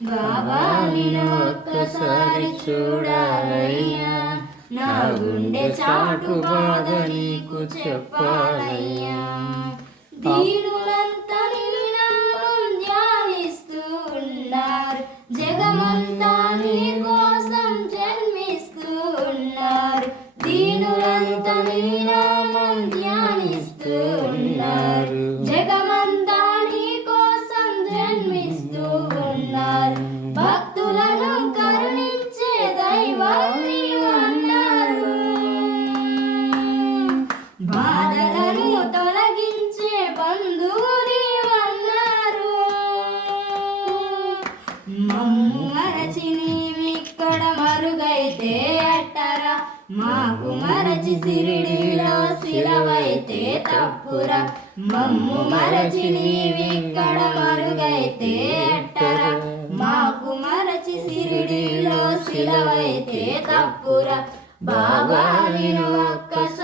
బాబా నిన్ను ఒక్కసారి చూడాలయ్యా, నా గుండె చాటు బాధ నీకు చెప్పాలయ్యా. దీనులంతా నీ నామం ధ్యానిస్తూ ఉన్నారు, జగమంతా నీ కోసం జన్మిస్తూ ఉన్నారు. దీనులంతా నీ నామం ధ్యానిస్తూ ఉన్నారు, జగమంతా నీ కోసం జన్మిస్తూ ఉన్నారు. భక్తులను కరుణించే దైవం నీవన్నారు, బాధలను తొలగించే బంధువు నీవన్నారు. మమ్ము మరచి నీవిక్కడ మరుగైతే అట్టరా, మాకు మరచి సిరిడిలో శిలవైతే తప్పురా. మమ్ము మరచి నీవిక్కడ మరుగైతే అట్టరా, మాకు మరచి సిరిడిలో శిలవైతే తప్పురా. బాబా నిన్ను ఒక్కసారి